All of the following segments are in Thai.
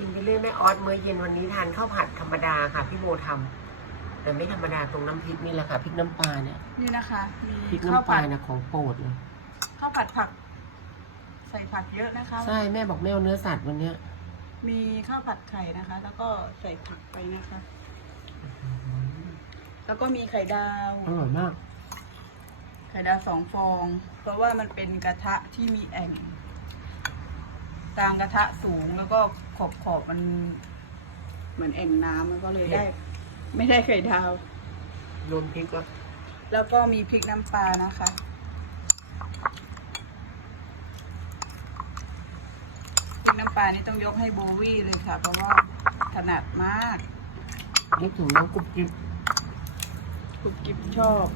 กินไปเรื่อยแม่ออสมื้อเย็นวันนี้ทานข้าวผัดธรรมดาค่ะ พี่โบทำแต่ไม่ธรรมดาตรงน้ำพริกนี่แหละค่ะพริกน้ำปลาเนี่ยนี่นะคะมีพริกข้าวน้ำปผัลาดนะของโปรดเลยข้าวผัดผัก ใส่ผักเยอะนะคะ ใช่แม่บอกแม่เอาเนื้อสัตว์วันเนี้ยมีข้าวผัดไข่นะคะ แล้วก็ใส่ผักไปนะคะ แล้วก็มีไข่ดาว อร่อยมาก ไข่ดาวสองฟอง เพราะว่ามันเป็นกระทะที่มีแอ่ง กลางกระทะสูงแล้วก็ขอบขอบๆมันเหมือนแอ่งน้ำมันก็เลยได้ ไม่ได้ไข่ดาว รวมพริกแล้วแล้วก็มีพริกน้ำปลานะคะ พริกน้ำปลานี่ต้องยกให้โบวี่เลยค่ะ เพราะว่าถนัดมาก นึกถึงน้องกุ๊บกิ๊บกุบกิบชอบ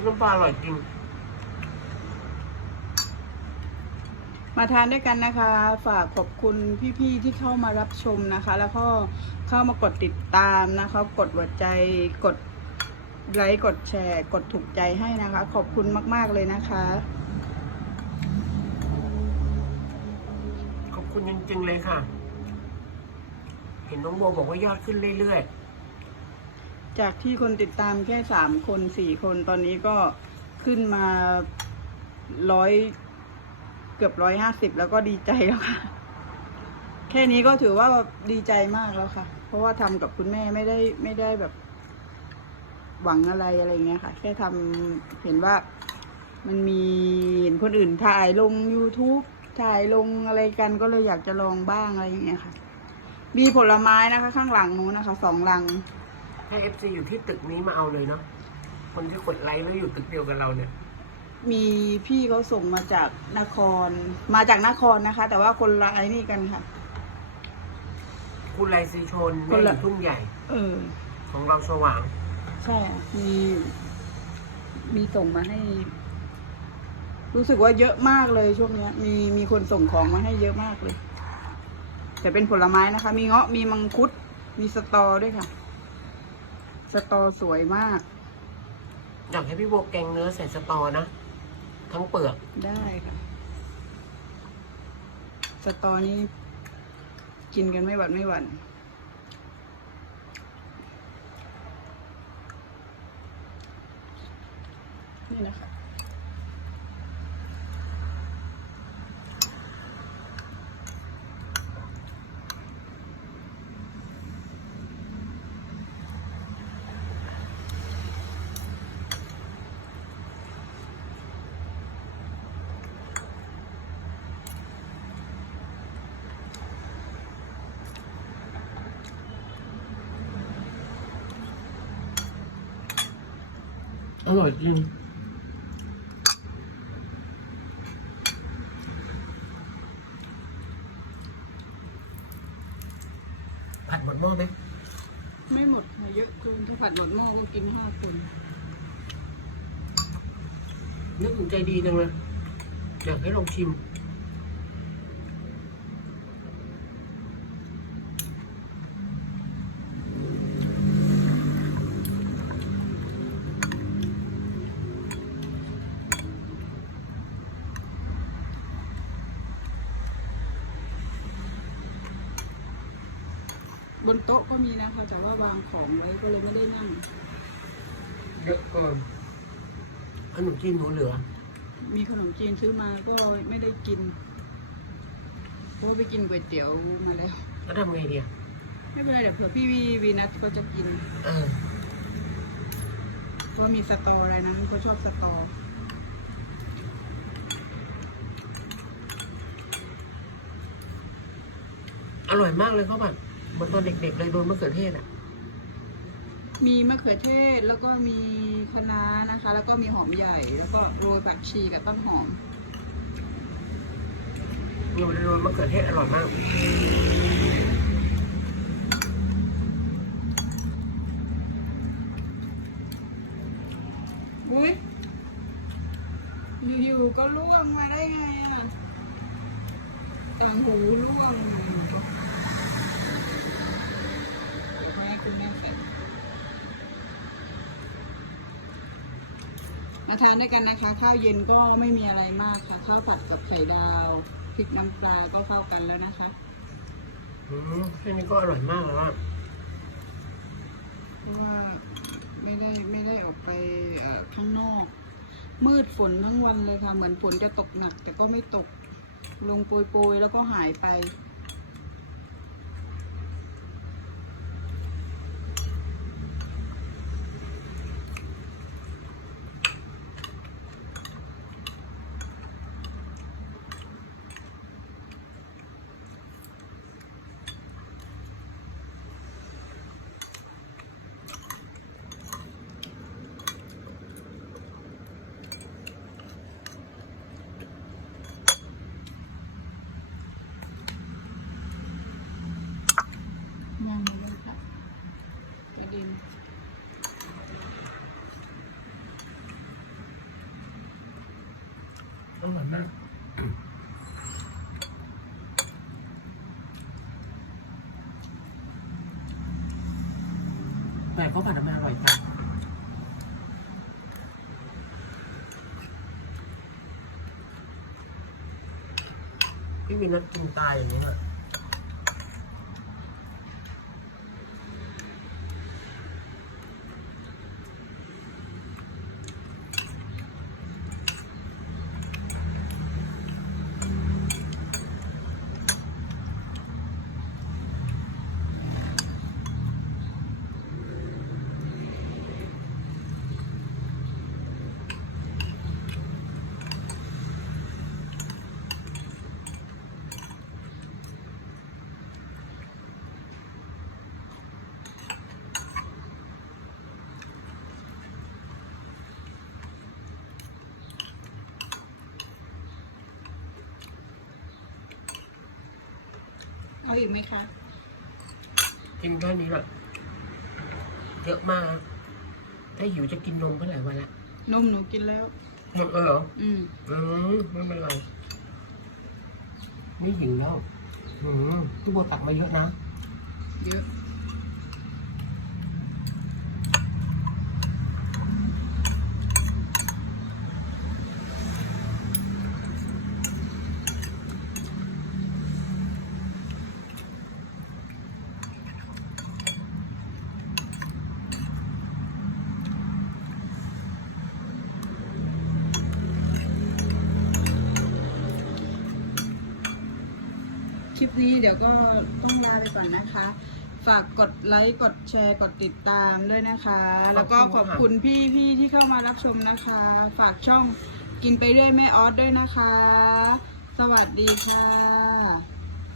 ริกน้ำปลาอร่อยจริง มาทานด้วยกันนะคะ ฝากขอบคุณพี่ๆที่เข้ามารับชมนะคะ แล้วก็เข้ามากดติดตามนะคะ กดหัวใจกดไลค์กดแชร์ กดถูกใจให้นะคะ ขอบคุณมาก ๆ เลยนะคะ ขอบคุณจริงๆเลยค่ะ เห็นน้องโบบอกว่ายอดขึ้นเรื่อย จากที่คนติดตามแค่สามคนสี่คนตอนนี้ก็ขึ้นมาร้อยเกือบร้อยห้าสิบแล้วก็ดีใจแล้วค่ะ แค่นี้ก็ถือว่าดีใจมากแล้วค่ะ เพราะว่าทำกับคุณแม่ไม่ได้ไม่ได้แบบ หวังอะไรอะไรเงี้ยค่ะ แค่ทำเห็นว่ามันมีเห็นคนอื่นถ่ายลง YouTube ถ่ายลงอะไรกันก็เลยอยากจะลองบ้างอะไรอย่างเงี้ยค่ะ มีผลไม้นะคะ ข้างหลังนู้นนะคะสองลัง ๆให้เอฟซีอยู่ที่ตึกนี้มาเอาเลยเนาะคนที่กดไลค์แล้วอยู่ตึกเดียวกับเราเนี่ย มีพี่เขาส่งมาจากนคร มาจากนครนะคะ แต่ว่าคนละไอ้นี่กันค่ะ คุณไรซีชนคแม่นอละ ยู่ทุ่งใหญ่เออ ของเราสว่าง ใช่อะมี มีส่งมาให้ รู้สึกว่าเยอะมากเลยช่วงเนี้ย มีมีคนส่งของมาให้เยอะมากเลย แต่เป็นผลไม้นะคะ มีเงาะมีมังคุด มีสตอด้วยค่ะ สตอสวยมาก อยากให้พี่โบแกงเนื้อใส่สตอนะ ทั้งเปลือก ได้ค่ะ สตอนี้ กินกันไม่หวัดไม่หวั่นนี่นะคะ อ ร่อยจริงผัดหมดหม้อไหมไม่หมดค่ะเยอะเกินถ้าผัดหมดหม้อก็กินห้าคนนึกถึงใจดีจังเลยอยากให้ลองชิม บนโต๊ะก็มีนะคะแต่ว่าวางของไว้ก็เลยไม่ได้นั่งเยอะเกินขนมจีนหนูเหลือ มีขนมจีนซื้อมาก็ไม่ได้กินเพราะว่าไปกินก๋วยเตี๋ยวมาแล้ว แล้วทำไงดีอะไม่เป็นไรเดี๋ยวเผื่อพี่วีวีนัทก็จะกินเออ เพราะมีสตออะไรนะเขาชอบสตอ อร่อยมากเลยข้าวผัดเห มือนตอนเด็กๆเลยโดนมะเขือเทศอะ มีมะเขือเทศแล้วก็มีคะน้านะคะ แล้วก็มีหอมใหญ่แล้วก็โรยผักชีกับต้นหอมนี่มันโดนมะเขือเทศอร่อยมาก อุ้ยอยู่ๆก็ล่วงมาได้ไงอะต่างหูล่วงเดี๋ยวค่อยให้คุณแม่ใส่ มา ทานด้วยกันนะคะ ข้าวเย็นก็ไม่มีอะไรมากค่ะ ข้าวผัดกับไข่ดาวพริกน้ำปลาก็เข้ากันแล้วนะคะอืมแค่นี้ก็อร่อยมากแล้วอะเพราะว่าไม่ได้ไม่ได้ออกไปเอ่อข้างนอก มืดฝนทั้งวันเลยค่ะ เหมือนฝนจะตกหนัก แต่ก็ไม่ตก ลงโปรยๆแล้วก็หายไป มาหมดเลยค่ะกระเด็น อ ร่อยมากแต่ก็ผัดออกมาอร่อยจังพี่วินนัดกินตายอย่างนี้ค่ะ เอาอีกไหมคะกินแค่นี้แหละเยอะมาก ถ้าหิวจะกินนมเมื่อไหร่วันละนมหนูกินแล้ว หมดเลยเหรอ อืมอืมไม่เป็นไร ไม่หิวแล้ว อืมพี่โบตักมาเยอะนะ เยอะ ลิปนี้เดี๋ยวก็ต้องลาไปก่อนนะคะ ฝากกดไลค์กดแชร์กดติดตามด้วยนะคะ แล้วก็ขอบคุณพี่พี่ๆที่เข้ามารับชมนะคะ ฝากช่องกินไปเรื่อยแม่ออสด้วยนะคะ สวัสดีค่ะ